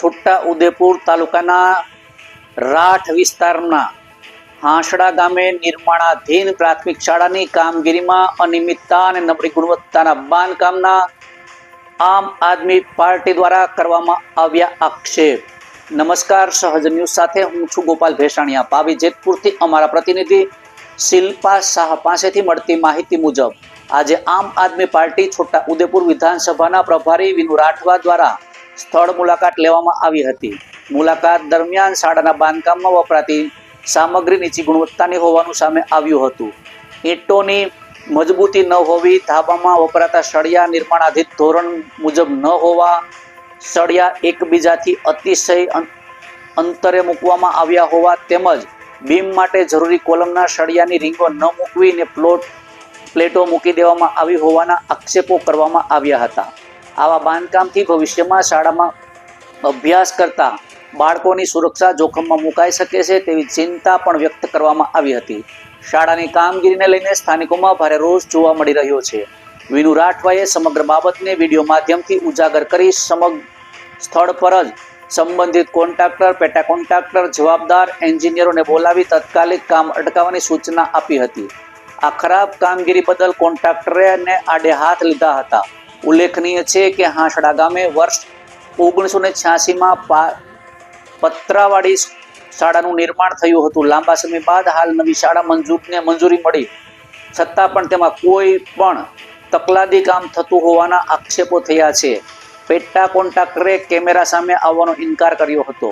છોટા ઉદેપુર તાલુકાના રાઠ વિસ્તારના હાંસડા ગામે નિર્માણાધીન પ્રાથમિક શાળાની કામગીરીમાં અનિયમિતતા અને નબળી ગુણવત્તાના બાંધકામના આમ આદમી પાર્ટી દ્વારા કરવામાં આવ્યા આક્ષેપ। નમસ્કાર, સહજ ન્યૂઝ સાથે હું છું ગોપાલ ભેસાણીયા। પાવી જેતપુરથી અમારા પ્રતિનિધિ શિલ્પા શાહ પાસેથી મળતી માહિતી મુજબ આજે આમ આદમી પાર્ટી છોટા ઉદેપુર વિધાનસભાના પ્રભારી વિનુ રાઠવા દ્વારા સ્થળ મુલાકાત લેવામાં આવી હતી। મુલાકાત દરમિયાન શાળાના બાંધકામમાં વપરાતી સામગ્રી નીચી ગુણવત્તાની હોવાનું સામે આવ્યું હતું। ઈંટોની મજબૂતી ન હોવી, ધાબામાં વપરાતા સળિયા નિર્માણાધીન ધોરણ મુજબ ન હોવા, સળિયા એકબીજાથી અતિશય અંતરે મૂકવામાં આવ્યા હોવા તેમજ બીમ માટે જરૂરી કોલમના સળિયાની રીંગો ન મૂકવી ને પ્લેટો મૂકી દેવામાં આવી હોવાના આક્ષેપો કરવામાં આવ્યા હતા। આવા બાંધકામથી ભવિષ્યમાં શાળામાં અભ્યાસ કરતા બાળકોની સુરક્ષા જોખમમાં મુકાઈ શકે છે તેવી ચિંતા પણ વ્યક્ત કરવામાં આવી હતી। શાળાની કામગીરીને લઈને સ્થાનિકોમાં ભારે રોષ જોવા મળી રહ્યો છે। વિનુ રાઠવાએ સમગ્ર બાબતને વિડીયો માધ્યમથી ઉજાગર કરી સ્થળ પર જ સંબંધિત કોન્ટ્રાક્ટર, પેટા કોન્ટ્રાક્ટર, જવાબદાર એન્જિનિયરોને બોલાવી તાત્કાલિક કામ અટકાવવાની સૂચના આપી હતી। આ ખરાબ કામગીરી બદલ કોન્ટ્રાક્ટરને આડે હાથ લીધા હતા। ઉલ્લેખનીય છે કે હાંસડા ગામે વર્ષ 1986માં પતરાવાળી શાળાનું નિર્માણ થયું હતું। લાંબા સમય બાદ હાલ નવી શાળા મંજૂરી મળી છતાં પણ તેમાં કોઈ પણ તકલાદી કામ થતું હોવાના આક્ષેપો થયા છે। પેટા કોન્ટ્રાક્ટરે કેમેરા સામે આવવાનો ઇનકાર કર્યો હતો।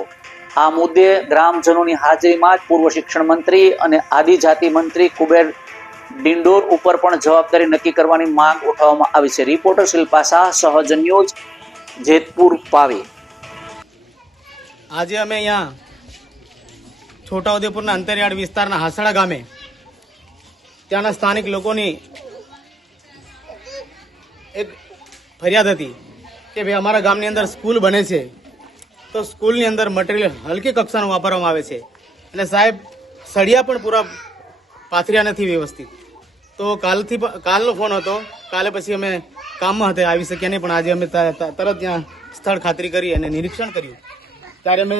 આ મુદ્દે ગ્રામજનોની હાજરીમાં જ પૂર્વ શિક્ષણ મંત્રી અને આદિજાતિ મંત્રી કુબેર ડિંડોર ઉપર પણ જવાબદારી નક્કી કરવાની માંગ ઉઠાવવામાં આવી છે। રિપોર્ટર શિલ્પા શાહ, સહજ ન્યૂઝ, જેતપુર, પાવી। આજે અમે અહીંયા છોટાઉદેપુરના અંતરિયાળ વિસ્તારના હાંસડા ગામે ત્યાંના સ્થાનિક લોકોની એક ફરિયાદ હતી કે ભાઈ અમારા ગામની અંદર સ્કૂલ બને છે તો સ્કૂલની અંદર મટીરિયલ હલકી કક્ષાનું વાપરવામાં આવે છે અને સાહેબ સળિયા પણ પૂરા પાથર્યા નથી વ્યવસ્થિત। તો કાલનો ફોન હતો, કાલે પછી અમે કામમાં હતા, આવી શક્યા નહીં, પણ આજે અમે તરત ત્યાં સ્થળ ખાતરી કરી અને નિરીક્ષણ કર્યું ત્યારે અમે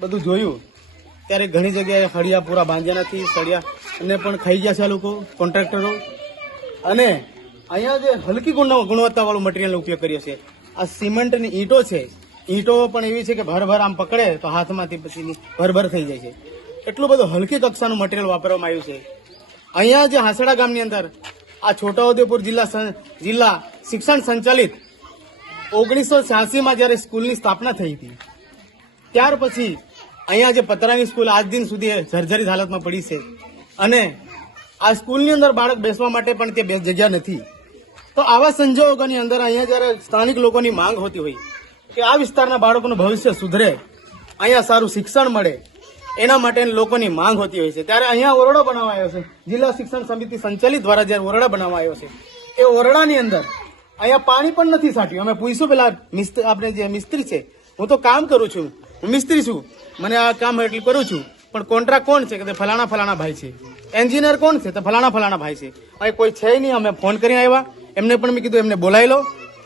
બધું જોયું ત્યારે ઘણી જગ્યાએ સળિયા પૂરા બાંધ્યા નથી, સળિયાને પણ ખાઈ ગયા છે આ લોકો કોન્ટ્રાક્ટરો। અને અહીંયા જે હલકી ગુણવત્તાવાળું મટીરિયલનો ઉપયોગ કર્યો છે, આ સિમેન્ટની ઈંટો છે, ઈંટો પણ એવી છે કે ભરભર આમ પકડે તો હાથમાંથી પછી ભરભર થઈ જાય છે, એટલું બધું હલકી કક્ષાનું મટીરિયલ વાપરવામાં આવ્યું છે। અહીંયા જે હાંસડા ગામની અંદર આ છોટાઉદેપુર જિલ્લા શિક્ષણ સંચાલિત 1986માં જ્યારે સ્કૂલની સ્થાપના થઈ હતી ત્યાર પછી અહીંયા જે પતરાની સ્કૂલ આજ દિન સુધી જર્જરિત હાલતમાં પડી છે અને આ સ્કૂલની અંદર બાળક બેસવા માટે પણ તે જગ્યા નથી। તો આવા સંજોગોની અંદર અહીંયા જ્યારે સ્થાનિક લોકોની માંગ હોતી હોય કે આ વિસ્તારના બાળકોનું ભવિષ્ય સુધરે, અહીંયા સારું શિક્ષણ મળે, એના માટે લોકોની માંગ હોતી હોય છે ત્યારે અહીંયા ઓરડો બનાવવામાં આવ્યો છે। જિલ્લા શિક્ષણ સમિતિ સંચાલિત દ્વારા જ્યારે ઓરડા બનાવવામાં આવ્યો છે એ ઓરડાની અંદર અહીંયા પાણી પણ નથી સાટ્યું। અમે પૂછ્યું પેલા આપણે જે મિસ્ત્રી છે, હું તો કામ કરું છું, હું મિસ્ત્રી છું, મને આ કામ એટલું કરું છું, પણ કોન્ટ્રાક્ટ કોણ છે કે ફલાણા ભાઈ છે, એન્જિનિયર કોણ છે તો ફલાણા ભાઈ છે, અહીં કોઈ છે નહીં। અમે ફોન કરીને આવ્યા, એમને પણ મેં કીધું એમને બોલાવી લો,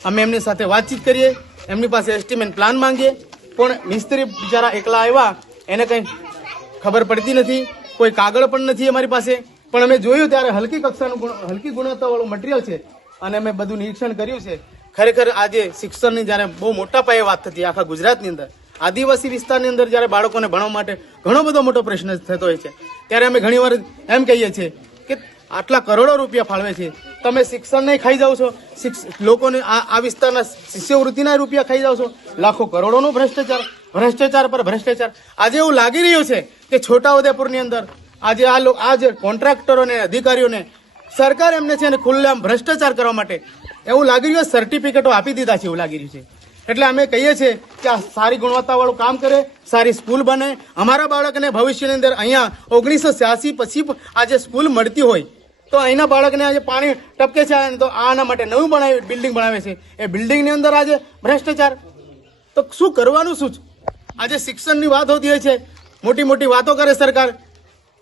અમે એમની સાથે વાતચીત કરીએ, એમની પાસે એસ્ટિમેટ પ્લાન માંગીએ, પણ મિસ્ત્રી બિચારા એકલા આવ્યા, એને કંઈ ખબર પડતી નથી, કોઈ કાગળ પણ નથી અમારી પાસે। પણ અમે જોયું ત્યારે હલકી ગુણવત્તાવાળું મટીરિયલ છે અને અમે બધું નિરીક્ષણ કર્યું છે। ખરેખર આજે શિક્ષણની જ્યારે બહુ મોટા પાયે વાત થતી આખા ગુજરાતની અંદર, આદિવાસી વિસ્તારની અંદર જ્યારે બાળકોને ભણવા માટે ઘણો બધો મોટો પ્રશ્ન થતો હોય છે ત્યારે અમે ઘણીવાર એમ કહીએ છીએ કે આટલા કરોડો રૂપિયા ફાળવે છે, તમે શિક્ષણને ખાઈ જાઓ છો, લોકોને આ વિસ્તારના શિષ્યવૃત્તિના રૂપિયા ખાઈ જાઓ છો, લાખો કરોડોનો ભ્રષ્ટાચાર પર ભ્રષ્ટાચાર। આજે એવું લાગી રહ્યું છે કે છોટાઉદેપુરની અંદર આજે આ જે કોન્ટ્રાક્ટરો અને અધિકારીઓને સરકાર એમને છે ને ખુલ્લેઆમ ભ્રષ્ટાચાર કરવા માટે એવું લાગી રહ્યું, સર્ટિફિકેટો આપી દીધા છે એવું લાગી રહ્યું છે। એટલે અમે કહીએ છીએ કે આ સારી ગુણવત્તાવાળું કામ કરે, સારી સ્કૂલ બને, અમારા બાળકને ભવિષ્યની અંદર અહીંયા 1986 પછી આજે સ્કૂલ મળતી હોય તો અહીંના બાળકને આજે પાણી ટપકે છે તો આના માટે નવું બિલ્ડિંગ બનાવે છે, એ બિલ્ડિંગની અંદર આજે ભ્રષ્ટાચાર। તો શું કરવાનું શું? આજે શિક્ષણની વાત હોતી હોય છે, મોટી મોટી વાતો કરે સરકાર,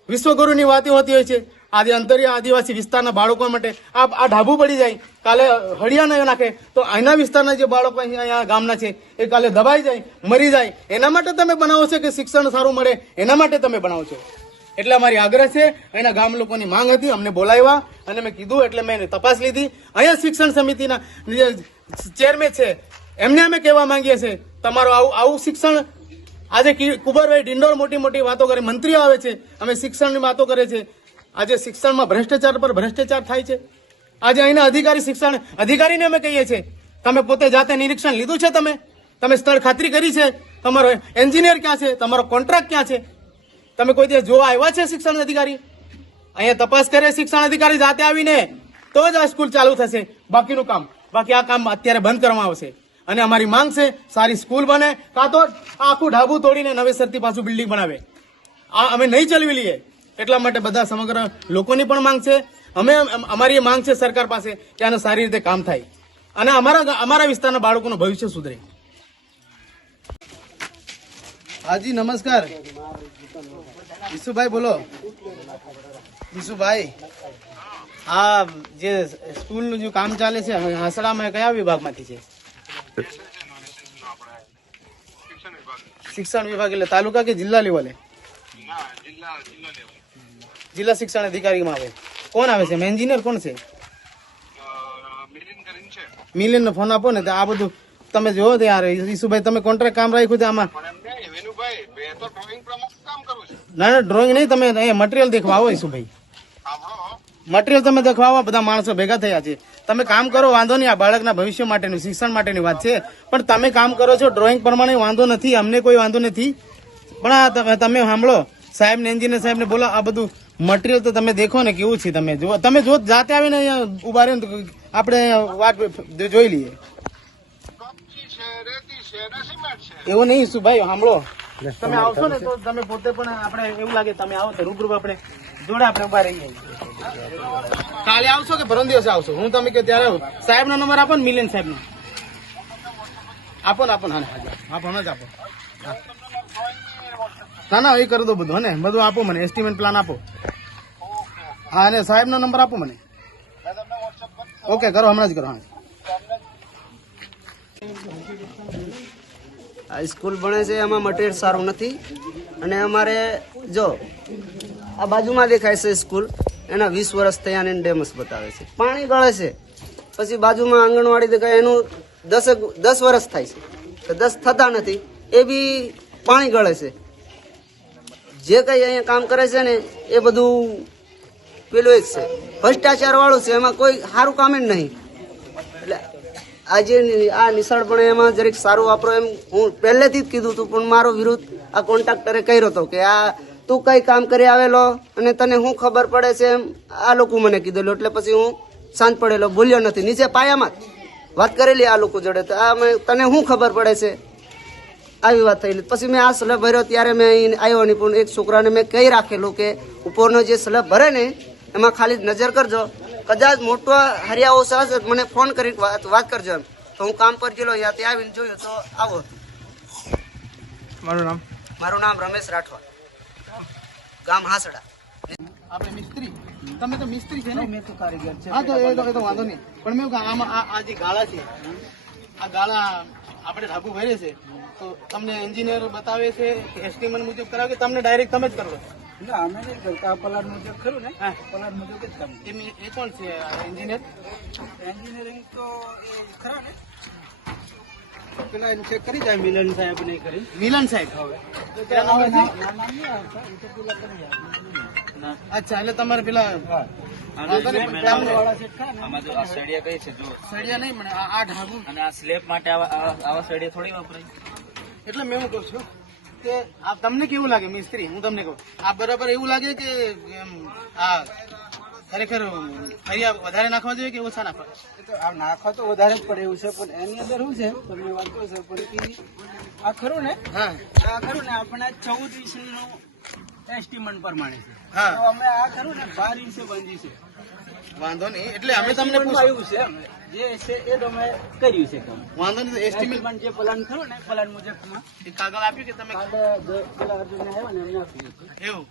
વિશ્વગુરુની વાતો હોતી હોય છે, આજે અંતરિયા આદિવાસી વિસ્તારના બાળકો માટે આ ઢાબુ પડી જાય, કાલે હળિયા નાખે તો અહીંના વિસ્તારના જે બાળકો અહીંયા ગામના છે એ કાલે દબાઈ જાય, મરી જાય. એના માટે તમે બનાવો છો કે શિક્ષણ સારું મળે, એના માટે તમે બનાવો છો. એટલે અમારી આગ્રહ છે. અહીંના ગામ લોકોની માંગ હતી, અમને બોલાવ્યા અને મેં કીધું એટલે મેં તપાસ લીધી. અહીંયા શિક્ષણ સમિતિના જે ચેરમેન છે એમને અમે કહેવા માંગીએ છીએ તમારું આવું શિક્ષણ આજે કુંવરભાઈ ડિંડોર મોટી મોટી વાતો કરે, મંત્રીઓ આવે છે, અમે શિક્ષણની વાતો કરે છે. આજે શિક્ષણમાં ભ્રષ્ટાચાર પર ભ્રષ્ટાચાર થાય છે. આજે અહીંના શિક્ષણ અધિકારીને અમે કહીએ છીએ તમે પોતે જાતે નિરીક્ષણ લીધું છે, તમે સ્થળ ખાતરી કરી છે, તમારો એન્જિનિયર ક્યાં છે, તમારો કોન્ટ્રાક્ટ ક્યાં છે, તમે કોઈ દિવસ જોવા આવ્યા છે શિક્ષણ અધિકારી? અહીંયા તપાસ કરે શિક્ષણ અધિકારી જાતે આવીને તો જ આ સ્કૂલ ચાલુ થશે. બાકી આ કામ અત્યારે બંધ કરવામાં આવશે. અને અમારી માંગ છે સારી સ્કૂલ બને, કાં તો આખું ઢાબુ તોડીને નવેસરથી પાછું બિલ્ડિંગ બનાવે. આ અમે નહીં ચલવી લઈએ. એટલા માટે બધા સમગ્ર લોકોની પણ માંગ છે. અમારી માંગ છે સરકાર પાસે કે આનું સારી રીતે કામ થાય અને અમારા વિસ્તારના બાળકોનું ભવિષ્ય સુધરે. હાજી નમસ્કાર. ઈસુભાઈ બોલો. ઈસુભાઈ, આ જે સ્કૂલનું જે કામ ચાલે છે હાસડામાં કયા વિભાગમાંથી છે? શિક્ષણ વિભાગ એટલે તાલુકા કે જિલ્લા લેવલે? જિલ્લા શિક્ષણ અધિકારીમાં આવે. કોણ આવે છે? એન્જિનિયર કોણ છે? મિલિંદ ફોન આપો ને. આ બધું તમે જોવો તો યાર ઈસુભાઈ, તમે કોન્ટ્રાક્ટ કામ રાખ્યું છે આમાં? ના ડ્રોઈંગ નહીં, તમે અહીંયા મટીરિયલ દેખવા આવો ઈસુભાઈ. મટીરિયલ તમે દેખવા આવો, બધા માણસો ભેગા થયા છે. તમે કામ કરો, વાંધો નહીં. આ બાળકના ભવિષ્ય માટેનું શિક્ષણ માટેની વાત છે, પણ તમે કામ કરો છો ડ્રોઈંગ પ્રમાણે, વાંધો નથી, અમને કોઈ વાંધો નથી. પણ આ તમે સાંભળો, સાહેબ ને એન્જિનિયર સાહેબ ને બોલો, આ બધું મટીરિયલ તો તમે દેખો ને કેવું છે. તમે જો જાતે આવીને અહીંયા ઉભા રહે તો આપણે વાત જોઈ લઈએ. એવું નહીં સુભાઈ, સાંભળો, તમે આવશો ને તો તમે પોતે પણ આપણે એવું લાગે તમે આવો તો રૂબરૂ આપણે જોડે આપણે ઉભા રહીએ. કાલે આવશો કે પરમ દિવસે આવશો? હું તમે કે ત્યારે સાહેબ નો નંબર આપો ને, મિલિંદ સાહેબ નો આપો ને. આપો હમણાં જ આપો. ના એ કરી દો બધું. ને બધું આપો મને, એસ્ટિમેટ પ્લાન આપો. હા, અને સાહેબ નો નંબર આપો મને. ઓકે, કરો, હમણાં જ કરો. હા, આ સ્કૂલ બને છે એમાં મટીરિયલ સારું નથી. અને અમારે જો આ બાજુમાં દેખાય છે સ્કૂલ, એના 20 વર્ષ થયા ને ડેમસ બતાવે છે. પાણી ગળે છે. પછી બાજુમાં આંગણવાડી દેખાય, એનું 10 વર્ષ થાય છે, 10 થતા નથી, એ બી પાણી ગળે છે. જે કઈ અહીંયા કામ કરે છે ને એ બધું પેલું જ છે, ભ્રષ્ટાચાર વાળું છે. એમાં કોઈ સારું કામ જ નહીં. એટલે આજે આ નિશાળપણે એમાં જરીક સારું વાપરો એમ હું પહેલેથી જ કીધું હતું, પણ મારો વિરોધ આ કોન્ટ્રાક્ટરે કર્યો હતો કે આ તું કઈ કામ કરી આવેલો અને તને શું ખબર પડે છે એમ આ લોકો મને કીધેલું. એટલે પછી હું શાંત પડેલો, બોલ્યો નથી. નીચે પાયામાં વાત કરેલી આ લોકો જોડે, આ તને શું ખબર પડે છે આવી વાત થયેલી. પછી મેં આ સ્લેબ ભર્યો ત્યારે મેં અહીં આવ્યો નહીં, પણ એક છોકરાને મેં કહી રાખેલું કે ઉપરનો જે સ્લેબ ભરે ને એમાં ખાલી નજર કરજો, કદાચ મોટો હરિયાઓ હશે મને ફોન કરી વાત કરજો એમ. તો હું કામ પર ગયેલો, ત્યાં આવીને જોયું તો આવો. મારું નામ રમેશ રાઠવા, ગામ હાસડા. આપણે મિસ્ત્રી, તમે તો મિસ્ત્રી છે ને? મેં તો કારીગર છે. હા, તો એ તો વાંધો નહીં. પણ મેં આમાં આ જે ગાળા છે, આ ગાળા આપણે ઢાબુ ભરે છે, તો તમને એન્જિનિયર બતાવે છે કે એસ્ટિમેટ મુજબ કરાવે કે તમને ડાયરેક્ટ તમે જ કરો? ના, અમે નહીં કરતા. પલાડ મુજબ ખરું ને? હા, પલાડ મુજબ જ કામ. એ કોણ છે એન્જિનિયર? એન્જિનિયરિંગ તો એ ખરા ને, પેલા એને ચેક કરી જાય. મિલન સાહેબ નહીં કરી. મિલન સાહેબ. અચ્છા, એટલે તમારે પેલા સળિયા નહીં મળે આ ઢાબુ અને આ સ્લેબ માટે આવા સળિયા થોડી વપરાય. એટલે મેં હું કહું છું કે આ તમને કેવું લાગે મિસ્ત્રી? હું તમને કહું, આ બરાબર એવું લાગે કે આ ખરેખર ફરિયા વધારે નાખવા જોઈએ કે ઓછા નાખવા? તો આ નાખવા તો વધારે જ પડે એવું છે, પણ એની અંદર શું છે તમને વાત કહું છે, પણ કે આ ખરું ને, હા આ ખરું ને આપણે 14 ઇંચનું એસ્ટિમેટ પ્રમાણે છે. હા, તો અમે આ ખરું ને 12 ઇંચે બંધી છે. વાંધો નહીં. એટલે અમે તમને આવ્યું છે જે છે એ તો અમે કર્યું છે કામ. વાંધો નહીં. એસ્ટિમેટ એસ્ટિમેટ જે પ્લાન ખરું ને, પ્લાન મુજબ કાગળ આપ્યું કે તમે? પેલા અર્જુનને આવ્યા ને એમને આપ્યું છે. એવું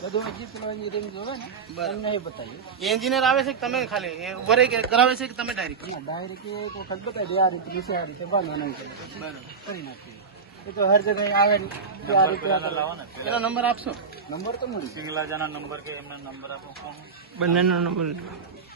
બધું હજી પેલો એન્જિનિયરિંગ જોવે ને એમને એ બતાવીએ. એન્જિનિયર આવે છે કે તમે ખાલી એ ઉભા રહી કે કરાવે છે કે તમે ડાયરેક્ટ? ડાયરેક્ટ એક વખત બતાવી દે, આ રીતે નીચે આ રીતે બાંધવા નહીં કરે કરી નાખીએ. એ તો હર જગ્યાએ આવે ને તો આ રીતે એનો નંબર આપશો? નંબર તો મળી પિંગલા જના નંબર કે એમના નંબર આપો. બંનેનો નંબર